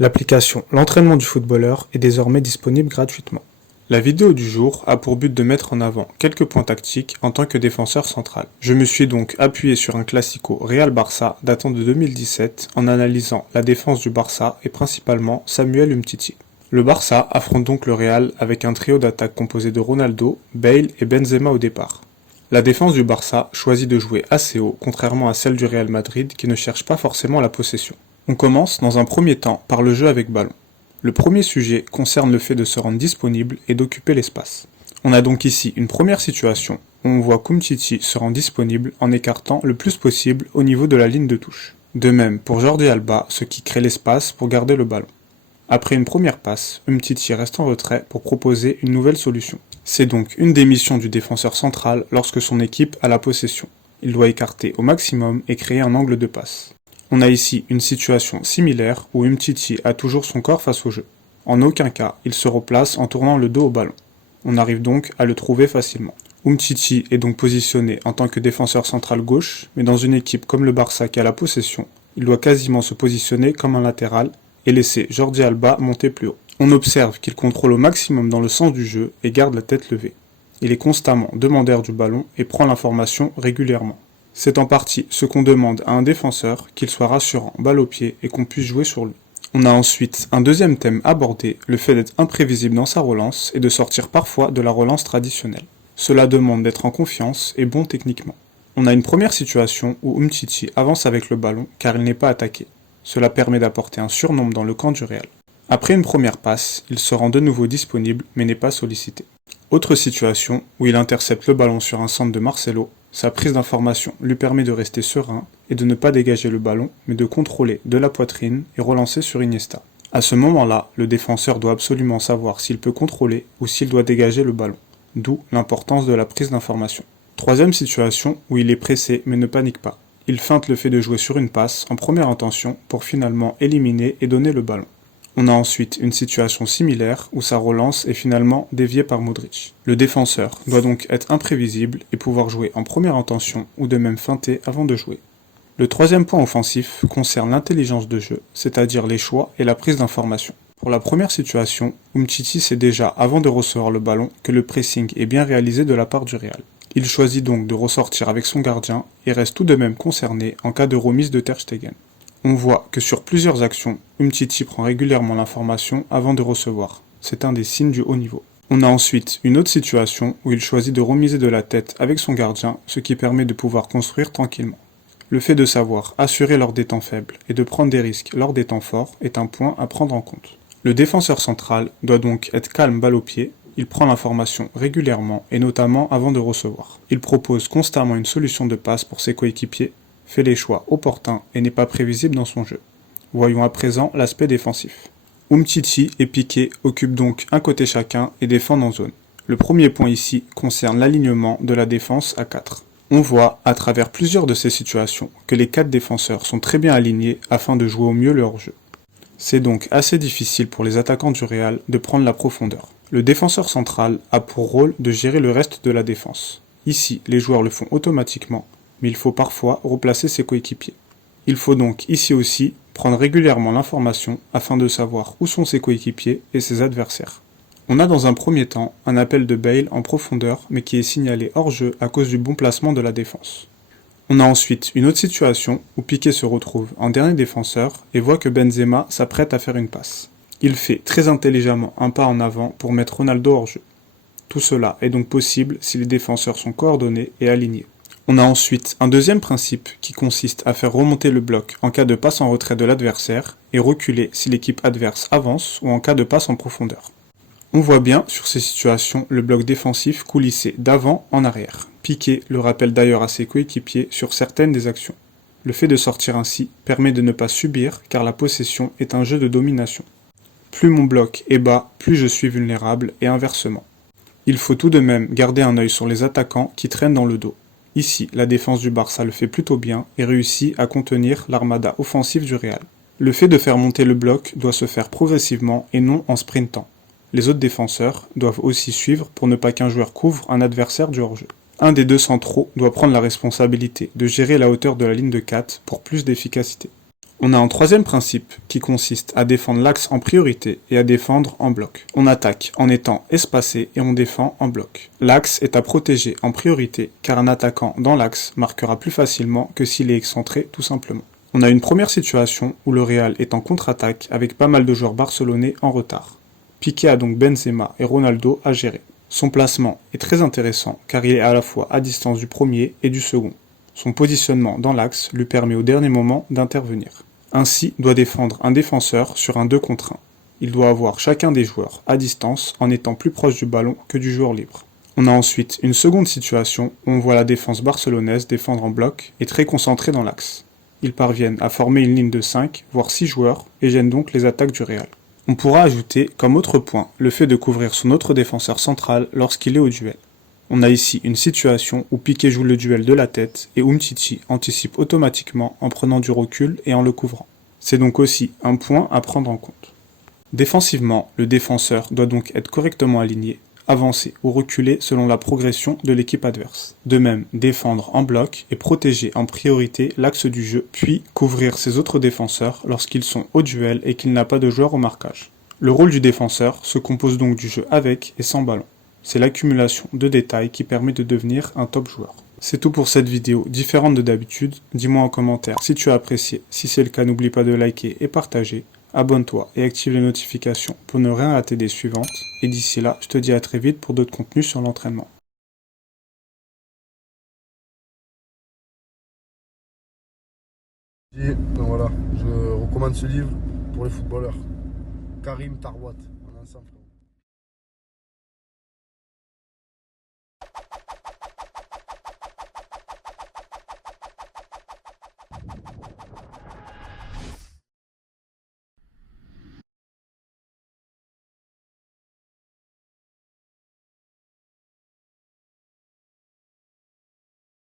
L'application L'entraînement du footballeur est désormais disponible gratuitement. La vidéo du jour a pour but de mettre en avant quelques points tactiques en tant que défenseur central. Je me suis donc appuyé sur un classico Real-Barça datant de 2017 en analysant la défense du Barça et principalement Samuel Umtiti. Le Barça affronte donc le Real avec un trio d'attaque composé de Ronaldo, Bale et Benzema au départ. La défense du Barça choisit de jouer assez haut, contrairement à celle du Real Madrid qui ne cherche pas forcément la possession. On commence dans un premier temps par le jeu avec ballon. Le premier sujet concerne le fait de se rendre disponible et d'occuper l'espace. On a donc ici une première situation où on voit qu'Umtiti se rend disponible en écartant le plus possible au niveau de la ligne de touche. De même pour Jordi Alba, ce qui crée l'espace pour garder le ballon. Après une première passe, Umtiti reste en retrait pour proposer une nouvelle solution. C'est donc une des missions du défenseur central lorsque son équipe a la possession. Il doit écarter au maximum et créer un angle de passe. On a ici une situation similaire où Umtiti a toujours son corps face au jeu. En aucun cas, il se replace en tournant le dos au ballon. On arrive donc à le trouver facilement. Umtiti est donc positionné en tant que défenseur central gauche, mais dans une équipe comme le Barça qui a la possession, il doit quasiment se positionner comme un latéral et laisser Jordi Alba monter plus haut. On observe qu'il contrôle au maximum dans le sens du jeu et garde la tête levée. Il est constamment demandeur du ballon et prend l'information régulièrement. C'est en partie ce qu'on demande à un défenseur, qu'il soit rassurant, balle au pied et qu'on puisse jouer sur lui. On a ensuite un deuxième thème abordé, le fait d'être imprévisible dans sa relance et de sortir parfois de la relance traditionnelle. Cela demande d'être en confiance et bon techniquement. On a une première situation où Umtiti avance avec le ballon car il n'est pas attaqué. Cela permet d'apporter un surnombre dans le camp du Real. Après une première passe, il se rend de nouveau disponible mais n'est pas sollicité. Autre situation où il intercepte le ballon sur un centre de Marcelo. Sa prise d'information lui permet de rester serein et de ne pas dégager le ballon, mais de contrôler de la poitrine et relancer sur Iniesta. À ce moment-là, le défenseur doit absolument savoir s'il peut contrôler ou s'il doit dégager le ballon, d'où l'importance de la prise d'information. Troisième situation où il est pressé mais ne panique pas. Il feinte le fait de jouer sur une passe en première intention pour finalement éliminer et donner le ballon. On a ensuite une situation similaire où sa relance est finalement déviée par Modric. Le défenseur doit donc être imprévisible et pouvoir jouer en première intention ou de même feinter avant de jouer. Le troisième point offensif concerne l'intelligence de jeu, c'est-à-dire les choix et la prise d'information. Pour la première situation, Umtiti sait déjà avant de recevoir le ballon que le pressing est bien réalisé de la part du Real. Il choisit donc de ressortir avec son gardien et reste tout de même concerné en cas de remise de Ter Stegen. On voit que sur plusieurs actions, Umtiti prend régulièrement l'information avant de recevoir. C'est un des signes du haut niveau. On a ensuite une autre situation où il choisit de remiser de la tête avec son gardien, ce qui permet de pouvoir construire tranquillement. Le fait de savoir assurer lors des temps faibles et de prendre des risques lors des temps forts est un point à prendre en compte. Le défenseur central doit donc être calme balle au pied, il prend l'information régulièrement et notamment avant de recevoir. Il propose constamment une solution de passe pour ses coéquipiers, fait les choix opportuns et n'est pas prévisible dans son jeu. Voyons à présent l'aspect défensif. Umtiti et Piqué occupent donc un côté chacun et défendent en zone. Le premier point ici concerne l'alignement de la défense à 4. On voit, à travers plusieurs de ces situations, que les 4 défenseurs sont très bien alignés afin de jouer au mieux leur jeu. C'est donc assez difficile pour les attaquants du Real de prendre la profondeur. Le défenseur central a pour rôle de gérer le reste de la défense. Ici, les joueurs le font automatiquement, mais il faut parfois replacer ses coéquipiers. Il faut donc ici aussi prendre régulièrement l'information afin de savoir où sont ses coéquipiers et ses adversaires. On a dans un premier temps un appel de Bale en profondeur mais qui est signalé hors jeu à cause du bon placement de la défense. On a ensuite une autre situation où Piqué se retrouve en dernier défenseur et voit que Benzema s'apprête à faire une passe. Il fait très intelligemment un pas en avant pour mettre Ronaldo hors jeu. Tout cela est donc possible si les défenseurs sont coordonnés et alignés. On a ensuite un deuxième principe qui consiste à faire remonter le bloc en cas de passe en retrait de l'adversaire et reculer si l'équipe adverse avance ou en cas de passe en profondeur. On voit bien sur ces situations le bloc défensif coulisser d'avant en arrière. Piqué le rappelle d'ailleurs à ses coéquipiers sur certaines des actions. Le fait de sortir ainsi permet de ne pas subir car la possession est un jeu de domination. Plus mon bloc est bas, plus je suis vulnérable et inversement. Il faut tout de même garder un œil sur les attaquants qui traînent dans le dos. Ici, la défense du Barça le fait plutôt bien et réussit à contenir l'armada offensive du Real. Le fait de faire monter le bloc doit se faire progressivement et non en sprintant. Les autres défenseurs doivent aussi suivre pour ne pas qu'un joueur couvre un adversaire du hors-jeu. Un des deux centraux doit prendre la responsabilité de gérer la hauteur de la ligne de 4 pour plus d'efficacité. On a un troisième principe qui consiste à défendre l'axe en priorité et à défendre en bloc. On attaque en étant espacé et on défend en bloc. L'axe est à protéger en priorité car un attaquant dans l'axe marquera plus facilement que s'il est excentré tout simplement. On a une première situation où le Real est en contre-attaque avec pas mal de joueurs barcelonais en retard. Piqué a donc Benzema et Ronaldo à gérer. Son placement est très intéressant car il est à la fois à distance du premier et du second. Son positionnement dans l'axe lui permet au dernier moment d'intervenir. Ainsi doit défendre un défenseur sur un 2 contre 1. Il doit avoir chacun des joueurs à distance en étant plus proche du ballon que du joueur libre. On a ensuite une seconde situation où on voit la défense barcelonaise défendre en bloc et très concentrée dans l'axe. Ils parviennent à former une ligne de 5, voire 6 joueurs et gênent donc les attaques du Real. On pourra ajouter comme autre point le fait de couvrir son autre défenseur central lorsqu'il est au duel. On a ici une situation où Piqué joue le duel de la tête et Umtiti anticipe automatiquement en prenant du recul et en le couvrant. C'est donc aussi un point à prendre en compte. Défensivement, le défenseur doit donc être correctement aligné, avancer ou reculer selon la progression de l'équipe adverse. De même, défendre en bloc et protéger en priorité l'axe du jeu, puis couvrir ses autres défenseurs lorsqu'ils sont au duel et qu'il n'a pas de joueur au marquage. Le rôle du défenseur se compose donc du jeu avec et sans ballon. C'est l'accumulation de détails qui permet de devenir un top joueur. C'est tout pour cette vidéo différente de d'habitude. Dis-moi en commentaire si tu as apprécié. Si c'est le cas, n'oublie pas de liker et partager. Abonne-toi et active les notifications pour ne rien rater des suivantes. Et d'ici là, je te dis à très vite pour d'autres contenus sur l'entraînement. Donc voilà, je recommande ce livre pour les footballeurs. Karim Tarwat, un ancien frère.